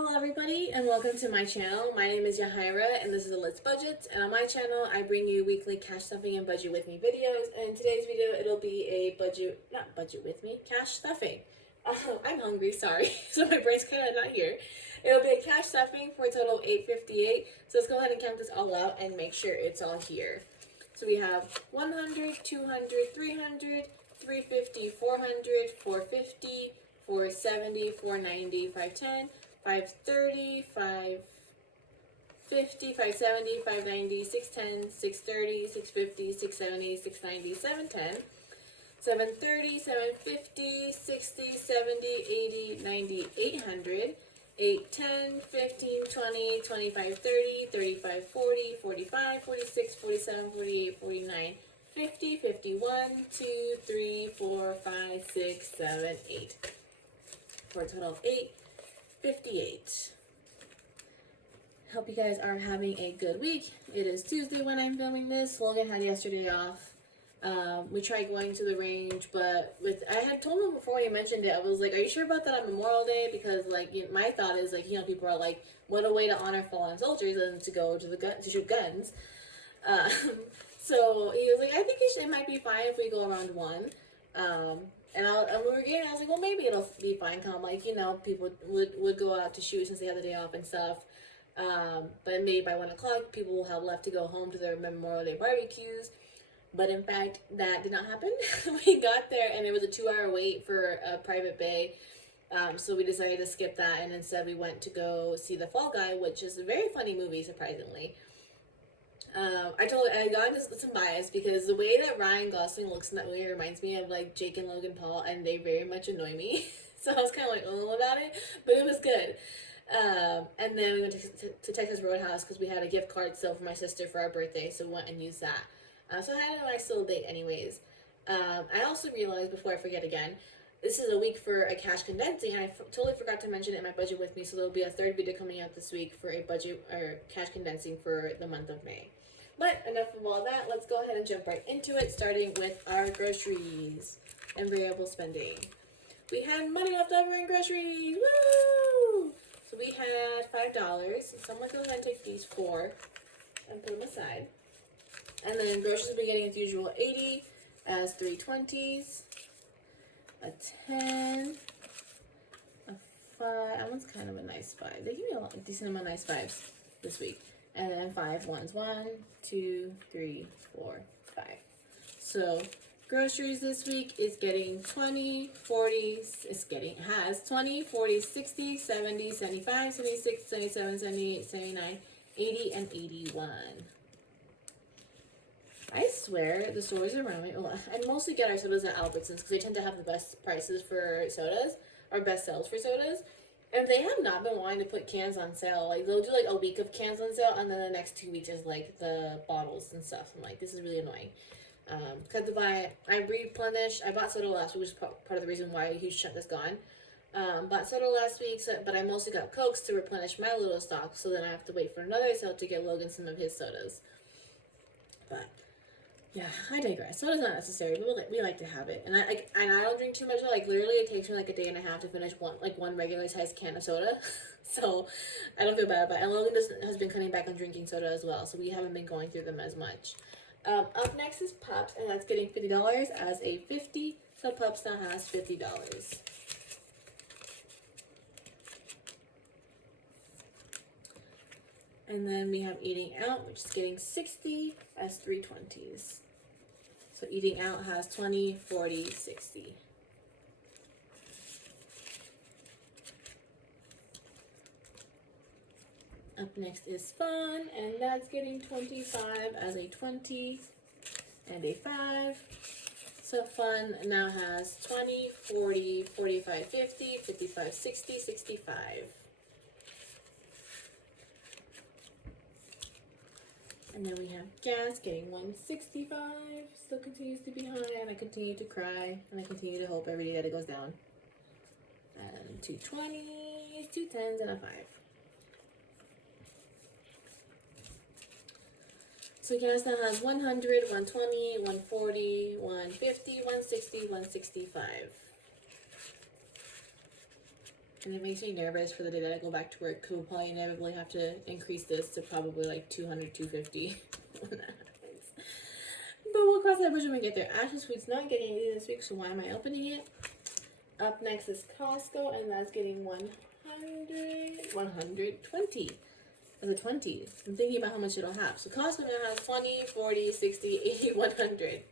Hello everybody and welcome to my channel. My name is Yahaira and this is Let's Budget, and on my channel I bring you weekly cash stuffing and budget with me videos, and in today's video it'll be a cash stuffing. I'm hungry, sorry, so my brain's kind of not here. It'll be a cash stuffing for a total of $8.58, so let's go ahead and count this all out and make sure it's all here. So we have 100, 200, 300, 350, 400, 450, 470, 490, 510, 530, 550, 570, 590, 610, 630, 650, 670, 690, 710, 730, 750, 60, 70, 80, 90, 800, 810, 15, 20, 25, 30, 35, 40, 45, 46, 47, 48, 49, 50, 51, 2, 3, 4, 5, 6, 7, 8. For a total of $8.58. Hope you guys are having a good week. It is Tuesday when I'm filming this. Logan had yesterday off. We tried going to the range, but I had told him before he mentioned it, I was like, are you sure about that on Memorial Day? Because my thought is people are like, what a way to honor fallen soldiers than to go to shoot guns. So he was like, I think it might be fine if we go around 1. And we were getting, I was like, well, maybe it'll be fine. People would go out to shoot since they had the day off and stuff. But maybe by 1 o'clock, people will have left to go home to their Memorial Day barbecues. But in fact, that did not happen. We got there and it was a 2-hour wait for a private bay. So we decided to skip that, and instead we went to go see The Fall Guy, which is a very funny movie, surprisingly. I got into some bias because the way that Ryan Gosling looks in that movie reminds me of like Jake and Logan Paul, and they very much annoy me. So I was kind of like, oh, about it, but it was good. And then we went to Texas Roadhouse because we had a gift card still for my sister for our birthday, so we went and used that. So I had a nice little date anyways. I also realized, before I forget again, this is a week for a cash condensing, and I totally forgot to mention it in my budget with me, so there'll be a third video coming out this week for a budget or cash condensing for the month of May. But enough of all that, let's go ahead and jump right into it, starting with our groceries and variable spending. We had money left over in groceries, woo! So we had $5, so I'm going to go ahead and take these 4 and put them aside. And then groceries will be getting as usual 80 as 3 20s, a 10, a 5, that one's kind of a nice 5. They give me a decent amount of nice 5s this week. And then 5 ones. 1, 2, 3, 4, 5. So groceries this week is getting 20, 40, has 20, 40, 60, 70, 75, 76, 77, 78, 79, 80, and 81. I swear the stores around me, well, I mostly get our sodas at Albertsons because they tend to have the best prices for sodas, or best sales for sodas. And they have not been wanting to put cans on sale. Like, they'll do like a week of cans on sale, and then the next 2 weeks is like the bottles and stuff. I'm like, this is really annoying. Because I replenished. I bought soda last week, which is part of the reason why a huge chunk is gone. Bought soda last week, but I mostly got Cokes to replenish my little stock. So then I have to wait for another sale to get Logan some of his sodas. But yeah, I digress. Soda's not necessary, but we like to have it. And I don't drink too much. Like, literally, it takes me like a day and a half to finish one regular sized can of soda. So I don't feel bad about it. And Logan has been cutting back on drinking soda as well, so we haven't been going through them as much. Up next is Pups, and that's getting $50 as a 50. So Pups now has $50. And then we have Eating Out, which is getting 60 as 3 20s. So Eating Out has 20, 40, 60. Up next is Fun, and that's getting 25 as a 20 and a 5. So Fun now has 20, 40, 45, 50, 55, 60, 65. And then we have Gas getting 165, still continues to be high, and I continue to cry, and I continue to hope every day that it goes down. And 2 20s, 2 10s, and a 5. So Gas now has 100, 120, 140, 150, 160, 165. And it makes me nervous for the day that I go back to work, because we'll probably inevitably have to increase this to probably like 200, 250 when that happens. But we'll cross that bridge when we get there. Ashton Sweet's not getting anything this week, so why am I opening it? Up next is Costco, and that's getting 120. As a 20. I'm thinking about how much it'll have. So Costco now has 20, 40, 60, 80, 100.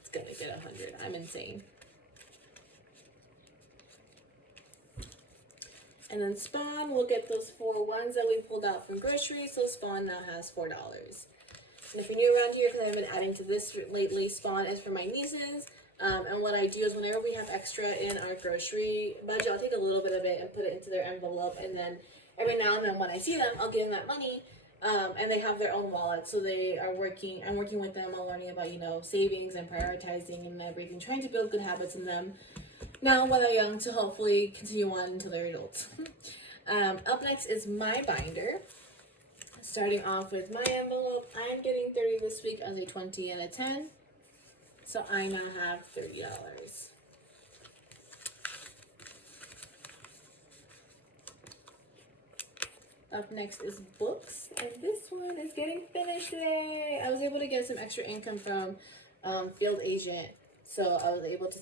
It's gonna get 100. I'm insane. And then Spawn, we'll get those 4 ones that we pulled out from groceries. So Spawn now has $4. And if you're new around here, because I've been adding to this lately, Spawn is for my nieces. And what I do is whenever we have extra in our grocery budget, I'll take a little bit of it and put it into their envelope. And then every now and then when I see them, I'll give them that money. And they have their own wallet. So I'm working with them on learning about, savings and prioritizing and everything, trying to build good habits in them now when they're young to hopefully continue on until they're adults. Up next is my binder. Starting off with my envelope, I'm getting 30 this week as a 20 and a 10. So I now have $30. Up next is books, and this one is getting finished today. I was able to get some extra income from Field Agent, so I was able to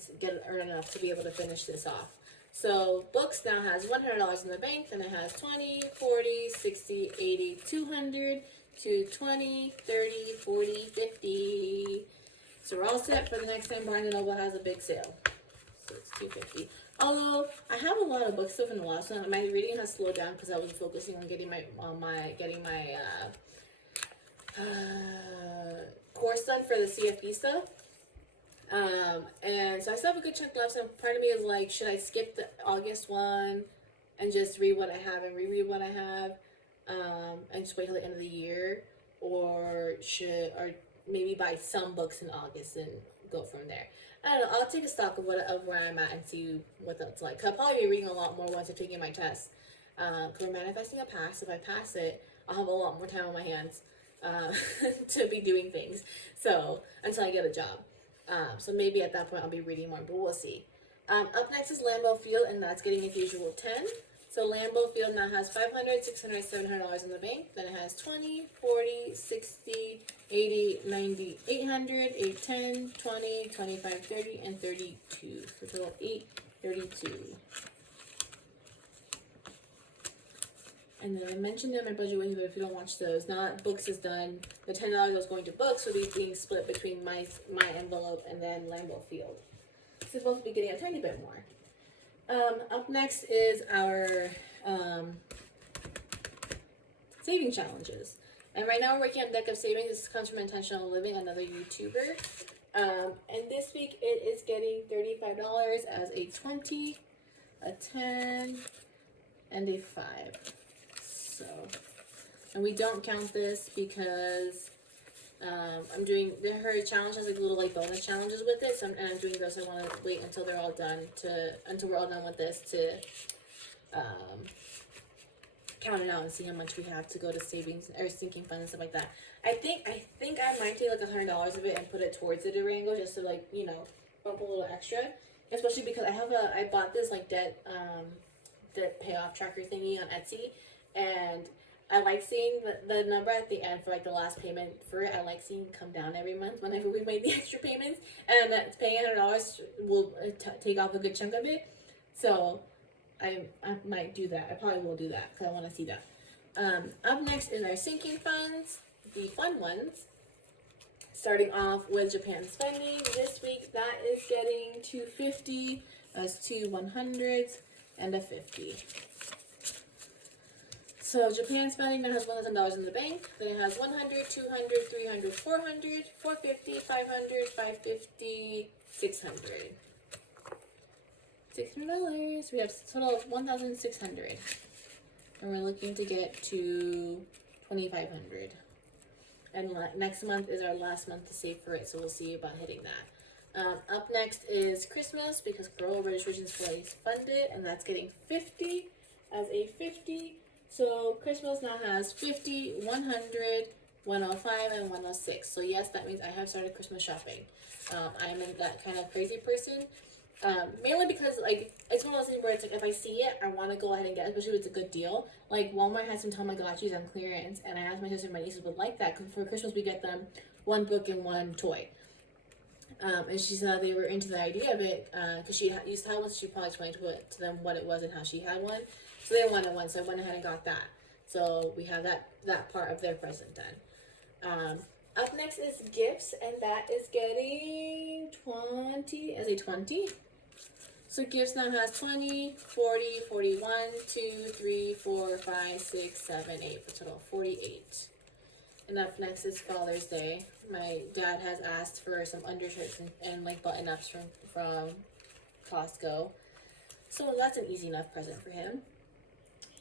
earn enough to be able to finish this off. So books now has $100 in the bank, then it has 20, 40, 60, 80, 200, 220, 30, 40, 50. So we're all set for the next time Barnes & Noble has a big sale. So it's $250. Although I have a lot of book stuff in the last one, my reading has slowed down because I was focusing on getting my course done for the CFP stuff. And so I still have a good chunk left. And part of me is like, should I skip the August one and just read what I have and reread what I have, and just wait till the end of the year, or maybe buy some books in August and go from there. I don't know. I'll take a stock of where I'm at and see what that's like. I'll probably be reading a lot more once I'm taking my test. Because we're manifesting a pass. If I pass it, I'll have a lot more time on my hands to be doing things. So until I get a job. So maybe at that point I'll be reading more, but we'll see. Up next is Lambeau Field, and that's getting its usual 10. So Lambeau Field now has $500, $600, $700 in the bank. Then it has 20, 40, 60, 80, 90, 800, 810, 20, 25, 30, and 32. So total of 832. And then I mentioned in my budget window, but if you don't watch those, not books is done. The $10 was going to books will be being split between my envelope and then Lambeau Field. So it's supposed to be getting a tiny bit more. Up next is our saving challenges. And right now we're working on Deck of Savings. This comes from Intentional Living, another YouTuber. And this week it is getting $35 as a 20, a 10, and a 5. So, and we don't count this because I'm doing her challenge has like little like bonus challenges with it. So I'm doing those. I want to wait until they're all done until we're all done with this to count it out and see how much we have to go to savings or sinking fund and stuff like that. I think I might take like $100 of it and put it towards the Durango just to like bump a little extra. Especially because I bought this like debt payoff tracker thingy on Etsy, and I like seeing the number at the end for like the last payment for it. I like seeing it come down every month whenever we made the extra payments, and that paying $100 will take off a good chunk of it. So I might do that. I probably will do that because I want to see that. Up next is our sinking funds, the fun ones. Starting off with Japan spending this week, that is getting $250 as 2 100s and a 50. So Japan spending now has $1,000 in the bank. Then it has 100, 200, 300, 400, 450, 500, 550, 600. $600. We have a total of 1,600, and we're looking to get to 2,500. And next month is our last month to save for it, so we'll see about hitting that. Up next is Christmas, because Girl Registration's Place funded, and that's getting 50 as a 50. So Christmas now has 50, 100, 105, and 106. So yes, that means I have started Christmas shopping. I'm that kind of crazy person Mainly because like it's one of those things where it's like if I see it, I want to go ahead and get it, especially if it's a good deal. Like Walmart has some Tamagotchis on clearance, and I asked my sister and my nieces would like that because for Christmas we get them one book and one toy. And she said they were into the idea of it because she used to have one, so she probably explained to them what it was and how she had one. So they wanted one, so I went ahead and got that. So we have that part of their present done. Up next is gifts, and that is getting 20 as a 20. So gifts now has 20, 40, 41, 2, 3, 4, 5, 6, 7, 8, for total 48. And up next is Father's Day. My dad has asked for some undershirts and like button ups from Costco. So that's an easy enough present for him.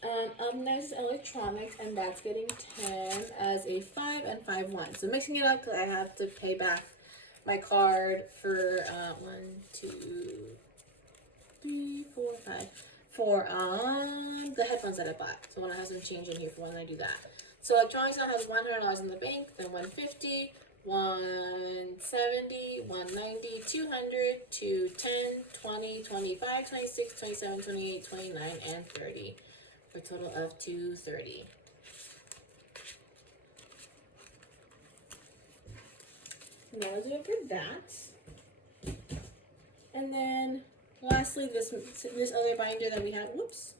Up next is electronics, and that's getting 10 as a 5 and 5 1. So mixing it up because I have to pay back my card for 1, 2, 3, 4, 5 for the headphones that I bought. So I want to have some change in here for when I do that. So electronics now has $100 in the bank, then 150, 170, 190, 200, 210, 20, 25, 26, 27, 28, 29, and 30. For a total of 230. That'll do it for that. And then lastly, this other binder that we have. Whoops.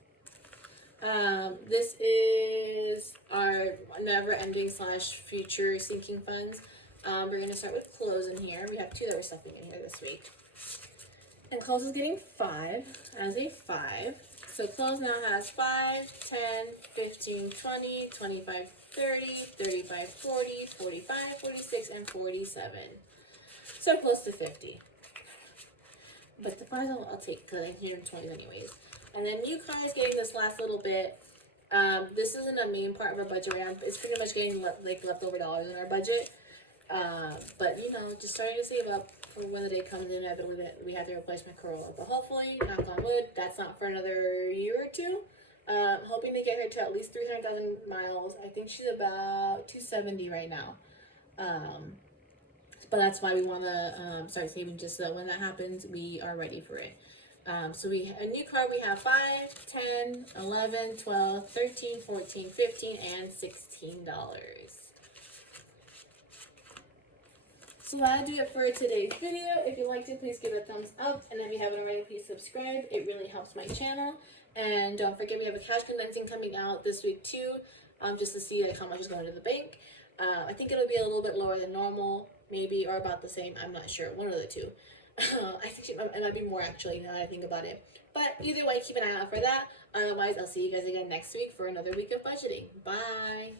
This is our never-ending / future sinking funds. We're gonna start with clothes in here. We have 2 that we're stuffing in here this week. And clothes is getting 5 as a 5. So clothes now has 5, 10, 15, 20, 25, 30, 35, 40, 45, 46, and 47. So close to 50. But the 5s I'll take because I need 20s anyways. And then new car is getting this last little bit. This isn't a main part of our budget right now. It's pretty much getting like leftover dollars in our budget. But you know, just starting to save up for when the day comes in that we have to replace my Corolla. But hopefully, knock on wood, that's not for another year or two. Hoping to get her to at least 300,000 miles. I think she's about 270 right now. But that's why we want to start saving just so that when that happens, we are ready for it. So a new car, we have 5, 10, 11, 12, 13, 14, 15, and $16. So that'll do it for today's video. If you liked it, please give it a thumbs up. And if you haven't already, please subscribe. It really helps my channel. And don't forget, we have a cash condensing coming out this week too, just to see like how much is going to the bank. I think it'll be a little bit lower than normal, maybe, or about the same. I'm not sure. One of the two. I think it might be more actually now that I think about it. But either way, keep an eye out for that. Otherwise, I'll see you guys again next week for another week of budgeting. Bye.